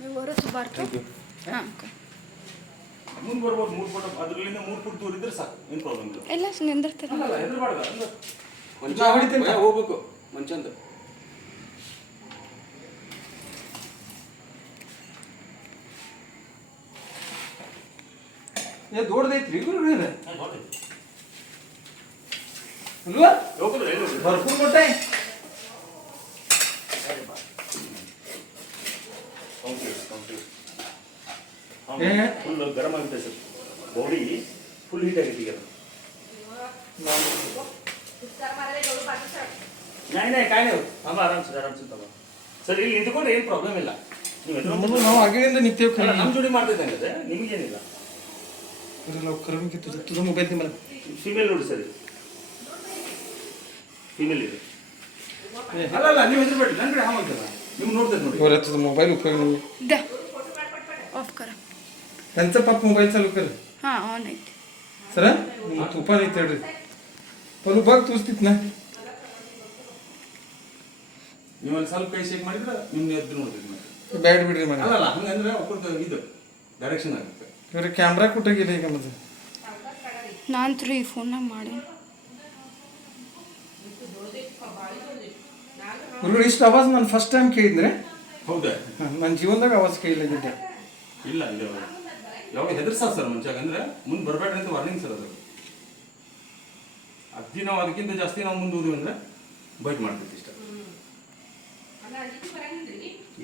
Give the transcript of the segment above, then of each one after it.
ನೀವು ಹೊರತು ಬಾರ್ತು ಹಾಂ ಮುಂದೆ ಬರ್ಬೋದು 3 ಫುಟ್ ಅದರಿಂದ 3 ಫುಟ್ ದೂರ ಇದ್ರೆ ಸಾಕು ಏನು ಪ್ರಾಬ್ಲಮ್ ಇಲ್ಲ ಎಲ್ಲ ನಿಂದಿರ್ತಾರೆ ಅಲ್ಲ ಎದುರುಬಾರ್ದು ಅಂದ್ರೆ ಮಂಚ ಹೊಡಿತೀನಿ ಹೋಗ್ಬೇಕು ಮಂಚಂದು ಏ ದೊಡ್ಡದೈತ್ರಿ ಗುರು ಇದೆ ಅಲ್ವಾ ಭರ್ಪೂರ್ ಕೊಟ್ಟೆ ಫುಲ್ ಗರಂ ಆಗುತ್ತೆ ಸರ್ ಬಾಡಿ ಫುಲ್ ಹೀಟ್ ಆಗಿದೆ ಈಗ नाही काय नाही थांबा आरामशीर थांबा ಸರ್ ಇಲ್ಲಿ ನಿಂತ್ಕೊಂಡ್ರೆ ಏನು ಪ್ರಾಬ್ಲಮ್ ಇಲ್ಲ ನೀವು ನಾವು ಆಗಿನಿಂದ ನಿಂತೇವೆ ನಮ್ಮ ಜೋಡಿ ಮಾಡ್ತಿದ್ದಂಗೆ ನಿಮಗೇನಿಲ್ಲ लवकर मी तुझा मोबाईल दे मला ಫಿಮೇಲ್ ನೋಡಿ ಸರ್ ಫಿಮೇಲ್ ಇದೆ ಅಲ್ಲ ನೀವು ಹೆದರ್ಬೇಡಿ ನನ್ನ ಕಡೆ ಹಾಮಂತಲ್ಲ ನೀವು ನೋಡ್ತೇನೆ ನೋಡಿ बरं तुझा मोबाईल उपयोग नाही द्या ऑफ करा त्यांचा पाप मोबाईल चालू कर हां ऑन आहे सर तू पण इथे रे पण बघ तूच तिथ ना ನೀವು ಅಲ್ಲಿ ಸ್ವಲ್ಪ ಕೈ ಶೇಕ್ ಮಾಡಿದ್ರೆ ನಿಮ್ಗೆ ಎದ್ದು ನೋಡ್ತೀವಿ बॅट बिड रे मला ಅಲ್ಲ ಹಂಗಂದ್ರೆ ಒಬ್ಬರದ್ದು ಇದು ಡೈರೆಕ್ಷನ್ ಆಗುತ್ತೆ अरे कॅमेरा कुठे गेले का माझा ನಾನು ತ್ರೀ ಫೋನ್ನಾಗ ಮಾಡಿ ಹುಡುಗರು ಇಷ್ಟು ಆವಾಜ್ ನಾನು ಫಸ್ಟ್ ಟೈಮ್ ಕೇಳಿದ್ರೆ ಹೌದಾ ನನ್ನ ಜೀವನದಾಗ ಆವಾಜ್ ಕೇಳಿಲ್ಲ ಇಲ್ಲ ಇದು ಯಾವಾಗ ಹೆದರ್ಸ ಸರ್ ಮುಂಚಾಗ ಅಂದ್ರೆ ಮುಂದೆ ಬರಬೇಡ್ರಿ ಅಂತ ವಾರ್ನಿಂಗ್ ಸರ್ ಅದು ಅದ್ದಿ ನಾವು ಅದಕ್ಕಿಂತ ಜಾಸ್ತಿ ನಾವು ಮುಂದೆ ಹೋದ್ವಿ ಅಂದ್ರೆ ಬೈಟ್ ಮಾಡ್ತೀವಿ ಇಷ್ಟ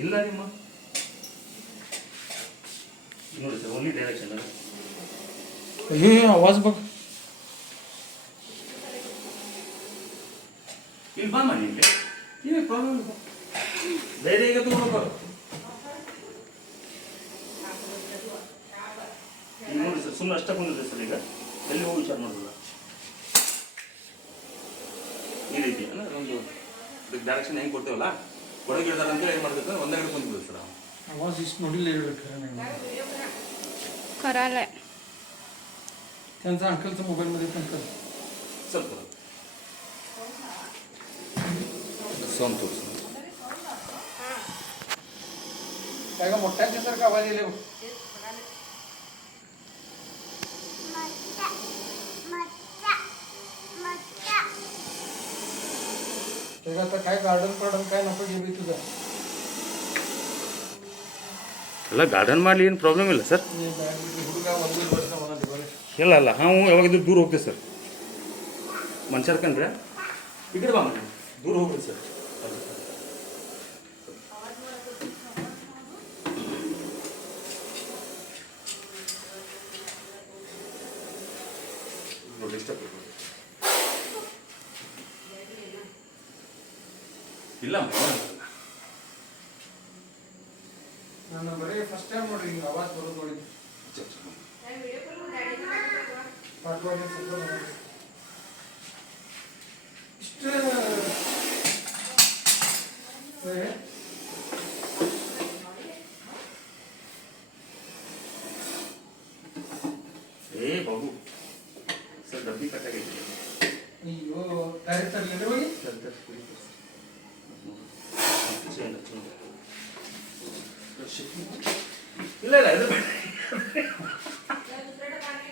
ಇಲ್ಲ ನಿಮ್ಮ ನೋಡಿ ಸರ್ ಓನ್ಲಿ ಡೈರೆಕ್ಷನ್ हे आवाज बघ ಇಲ್ಲಿ ಬಾ ಮನೆ ಇಲ್ಲಿ ಏನೇ ಪ್ರಾಬ್ಲಮ್ ಇಲ್ಲ ಬೇರೆ ಈಗ ತಗೊಂಡು ನೋಡಿ ಸರ್ ಸುಮ್ಮನೆ ಅಷ್ಟೇ ಬಂದಿದೆ ಸರ್ ಈಗ ಎಲ್ಲಿ ಹೋಗಿ ವಿಚಾರ ಮಾಡೋದಿಲ್ಲ ಈ ರೀತಿ ಅಂದ್ರೆ ಒಂದು ಡೈರೆಕ್ಷನ್ ಹೆಂಗೆ ಕೊಡ್ತೇವಲ್ಲ ಒಳಗೆ ಇಡ್ತಾರೆ ಅಂತ ಏನು ಮಾಡ್ಬೇಕು ಒಂದೇ ಕಡೆ ಬಂದ್ಬಿಡುತ್ತೆ ಸರ್ आवाज इस नोडीला करायला त्यांचा अंकलचा मोबाईलमध्ये पण कर ಸ್ವಲ್ಪ संतोष काय का मोठ्यांच्यासारखा आवाज येईल आता काय गार्डन पार्डन काय नको घेऊ तुझा ಅಲ್ಲ ಗಾರ್ಡನ್ ಮಾಡಲಿ ಏನು ಪ್ರಾಬ್ಲಮ್ ಇಲ್ಲ ಸರ್ ಹುಡುಗ 1 ವರ್ಷ ಇಲ್ಲ ಅಲ್ಲ ನಾವು ಯಾವಾಗಿದ್ರು ದೂರ ಹೋಗ್ತೇವೆ ಸರ್ ಮನುಷ್ಯರ್ ಕಂಡ್ರೆ ಈ ಕಡೆ ಬಾ ಮನೆ ದೂರ ಹೋಗ್ರಿ ಸರ್ ನೋಡಿ ಇಷ್ಟ ಇಲ್ಲ ನಾನು ಬರೀ ಫಸ್ಟ್ ಟೈಮ್ ನೋಡ್ರಿ ಹಿಂಗೆ ಆವಾಜ್ ಬರೋದು ನೋಡಿದ್ದೆ ಇಷ್ಟು ಏ ಬಾಬು ಸರ್ ಡಬ್ಬಿ ಕಟ್ಟಾಗೈತೆ ಅಯ್ಯೋ ಡೈರೆಕ್ಟ್ ಅಲ್ಲಿ ಹೋಗಿ ಇಲ್ಲ ಇಲ್ಲ ಇದು